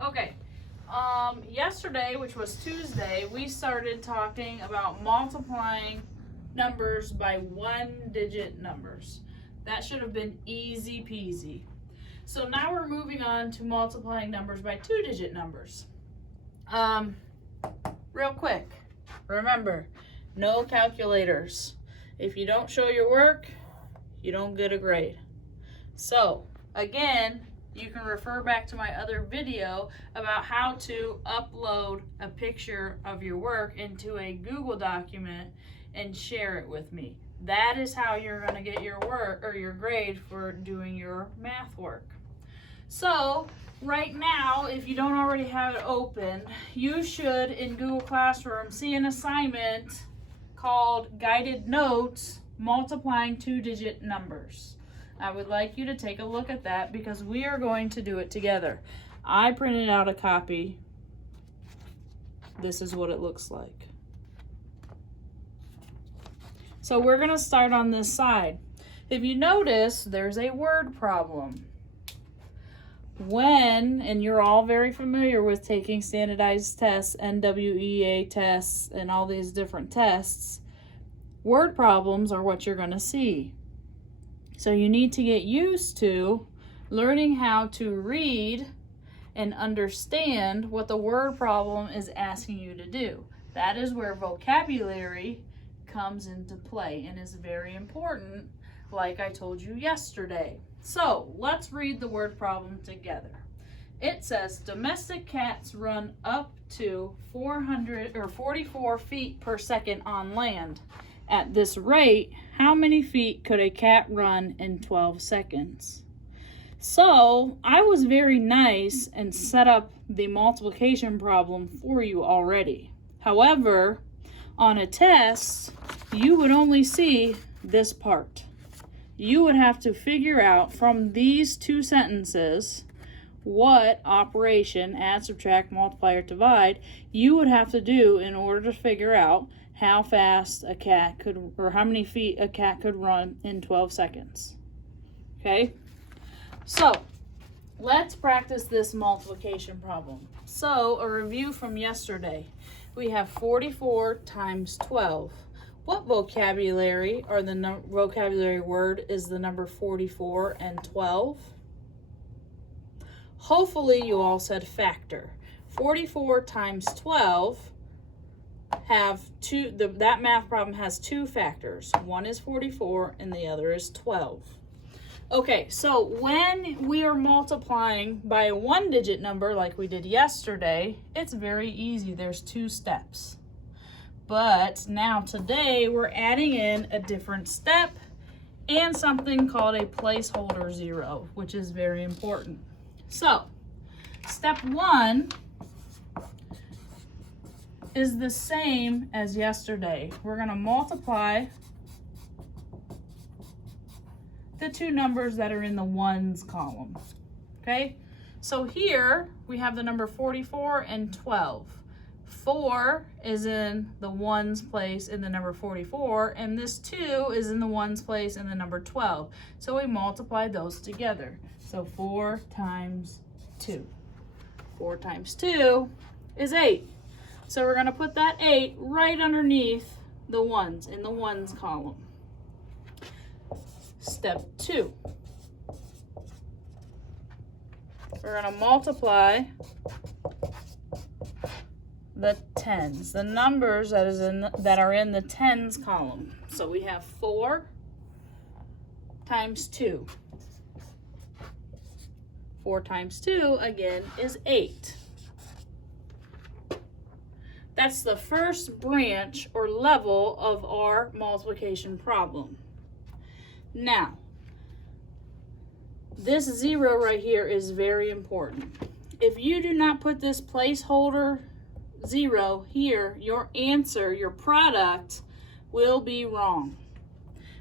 Okay. Yesterday, which was Tuesday, we started talking about multiplying numbers by one-digit numbers. That should have been easy peasy. So now we're moving on to multiplying numbers by two-digit numbers. Real quick, remember, no calculators. If you don't show your work, you don't get a grade. So, again, you can refer back to my other video about how to upload a picture of your work into a Google document and share it with me. That is how you're going to get your work or your grade for doing your math work. So, right now, if you don't already have it open, you should in Google Classroom see an assignment called Guided Notes Multiplying Two-Digit Numbers. I would like you to take a look at that because we are going to do it together. I printed out a copy. This is what it looks like. So we're going to start on this side. If you notice, there's a word problem. When, and you're all very familiar with taking standardized tests, NWEA tests, and all these different tests, word problems are what you're going to see. So you need to get used to learning how to read and understand what the word problem is asking you to do. That is where vocabulary comes into play and is very important, like I told you yesterday. So let's read the word problem together. It says domestic cats run up to 44 feet per second on land. At this rate, how many feet could a cat run in 12 seconds? So I was very nice and set up the multiplication problem for you already. However, on a test, you would only see this part. You would have to figure out from these two sentences what operation, add, subtract, multiply, or divide, you would have to do in order to figure out how fast a cat could, or how many feet a cat could run in 12 seconds. Okay? So, let's practice this multiplication problem. So, a review from yesterday. We have 44 times 12. What vocabulary or the vocabulary word is the number 44 and 12? Hopefully you all said factor. 44 times 12 have two, that math problem has two factors. One is 44 and the other is 12. Okay, so when we are multiplying by a one-digit number like we did yesterday, it's very easy. There's two steps. But now today we're adding in a different step and something called a placeholder zero, which is very important. So, step one is the same as yesterday. We're going to multiply the two numbers that are in the ones column. Okay? So here we have the number 44 and 12. 4 is in the ones place in the number 44, and this 2 is in the ones place in the number 12. So we multiply those together. So 4 times 2. 4 times 2 is 8. So we're going to put that 8 right underneath the ones, in the ones column. Step 2. We're going to multiply the tens, the numbers that are in the tens column. So we have 4 times 2. 4 times 2, again, is 8. That's the first branch or level of our multiplication problem. Now, this 0 right here is very important. If you do not put this placeholder 0 here, your answer, your product, will be wrong.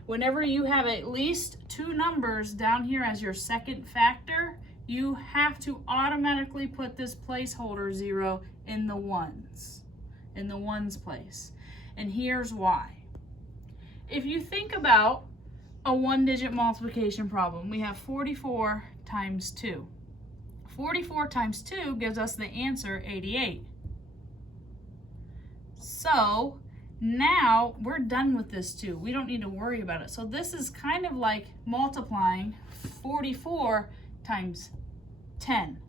Whenever you have at least two numbers down here as your second factor, you have to automatically put this placeholder 0 in the ones place. And here's why. If you think about a one-digit multiplication problem, we have 44 times 2. 44 times 2 gives us the answer 88. So now we're done with this 2. We don't need to worry about it. So this is kind of like multiplying 44 times 10.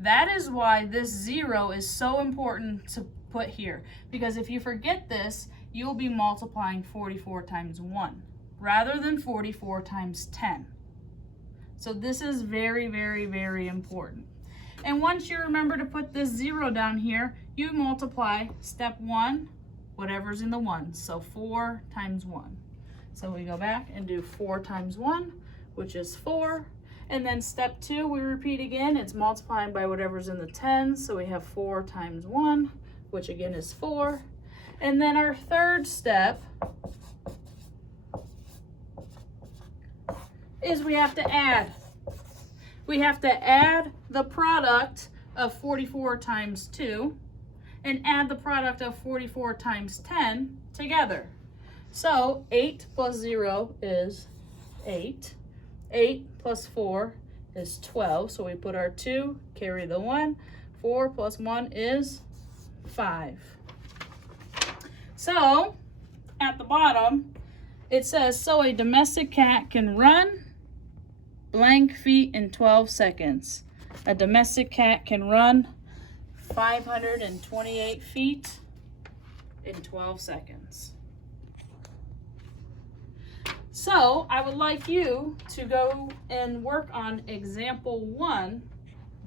That is why this 0 is so important to put here, because if you forget this, you'll be multiplying 44 times 1 rather than 44 times 10. So this is very, very, very important. And once you remember to put this 0 down here, you multiply step 1, whatever's in the 1. So 4 times 1. So we go back and do 4 times 1, which is 4. And then step 2, we repeat again. It's multiplying by whatever's in the 10s. So we have 4 times 1, which again is 4. And then our third step is we have to add. We have to add the product of 44 times 2 and add the product of 44 times 10 together. So 8 plus 0 is 8. 8 plus 4 is 12. So we put our 2, carry the 1. 4 plus 1 is 5. So at the bottom, it says, so a domestic cat can run blank feet in 12 seconds. A domestic cat can run 528 feet in 12 seconds. So I would like you to go and work on example 1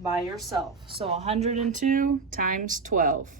by yourself. So 102 times 12.